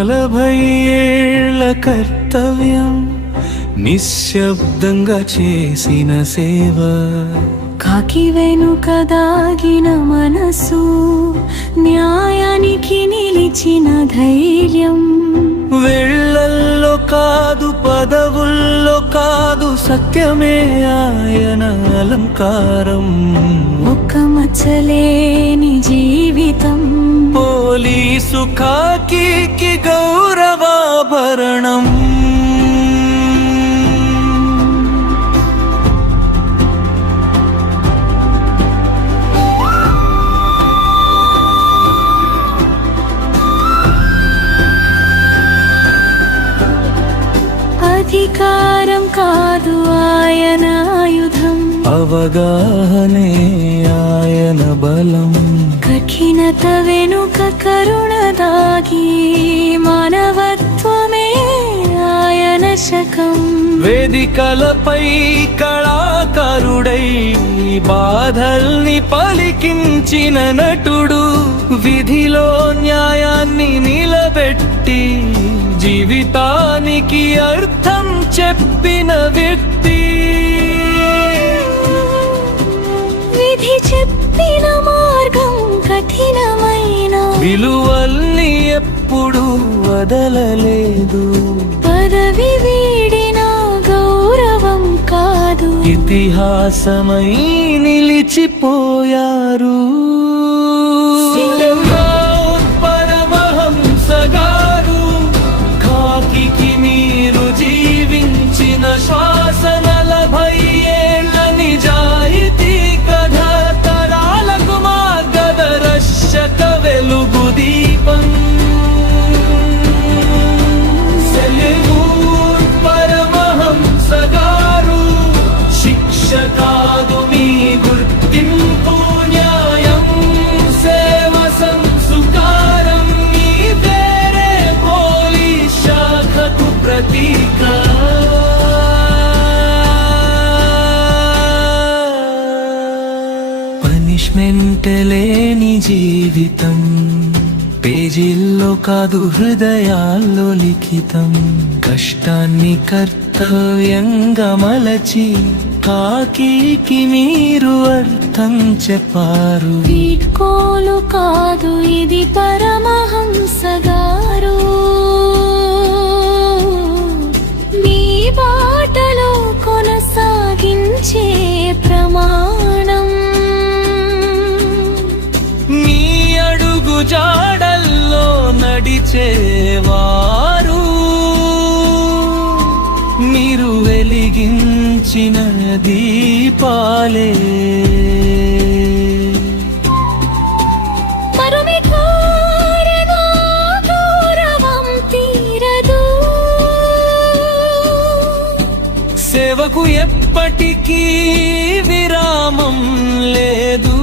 40 ఏళ్ల కర్తవ్యం, నిశ్శబ్దంగా చేసిన సేవ. కాకి వెనుక దాగిన మనసు, న్యాయానికి నిలిచిన ధైర్యం. వేళ్ళల్లో కాదు, పదవుల్లో కాదు, సత్యమే ఆయన అలంకారం. ఒక్క మచ్చలేని జీవితం, పోలీసు ఖాకీకి గౌరవాభరణం. అధికారం కాదు ఆయన ఆయుధం, అవగాహనే ఆయన బలం. కఠినత వెనుక కరుణ దాగి, మానవత్వమే ఆయన శకం. వేదికలపై కళాకారుడై బాధల్ని పలికించిన నటుడు, విధిలో న్యాయాన్ని నిలబెట్టి జీవితానికి అర్థం చెప్పిన వ్యక్తి. విధి చెప్పిన మార్గం కఠినమైన, విలువల్ని ఎప్పుడు వదలలేదు. పదవి వీడిన గౌరవం కాదు, ఇతిహాసమై నిలిచిపోయారు. పరమహంస గారు, ఖాకీకి మీరు జీవించిన శ్వాస, 40 ఏళ్ల నిజాయితీ కథ, తరాలకు మార్గదర్శక వెలుగు దీపం. సెల్యూట్ పరమహంస గారు, శిక్ష కాదు మీ గుర్తింపు, న్యాయం సేవ సంస్కారం, మీ పేరే పోలీస్ శాఖకు ప్రతీక. పనిష్మెంట్ లేని జీవితం, పేజీల్లో కాదు హృదయాల్లో లిఖితం. కష్టాన్ని కర్తవ్యంగా మలచి, ఖాకీకి మీరు అర్థం చెప్పారు. వీడ్కోలు కాదు ఇది పరమహంస గారు, మీ బాటలో కొనసాగించే ప్రమాణం. మీ అడుగు జాడల్లో నడిచేవారు, మీరు వెలిగించిన దీపాలే. మరుమిఠారుగా గౌరవం తీరదు, సేవకు ఎప్పటికీ విరామం లేదు.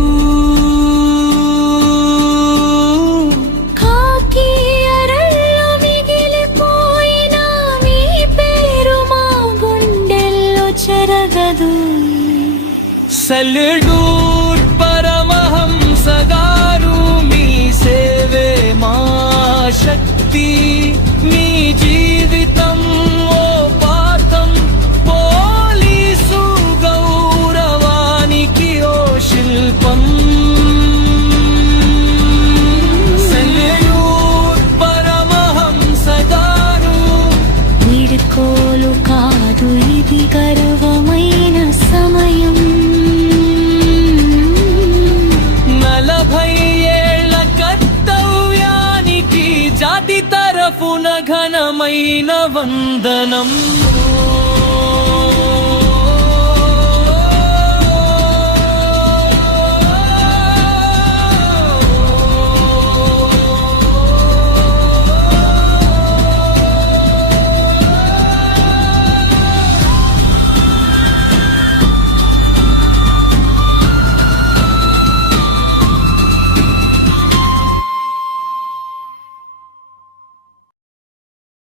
ఖాకీ అరల్లో మిగిలిపోయిన మీ పేరు మా గుండెల్లో చెరగదు. సెల్యూట్ పరమహంస గారు, మీ సేవే మా శక్తి. మీ జీవితం ఓ పాఠం, పోలీసు గౌరవానికి ఓ శిల్పం. సెల్యూట్ పరమహంస గారు, వీడ్కోలు కాదు ఇది గర్వమైన సమయం. 40 ఏళ్ల కర్తవ్యానికి జాతి తరఫున ఘనమైన వందనం.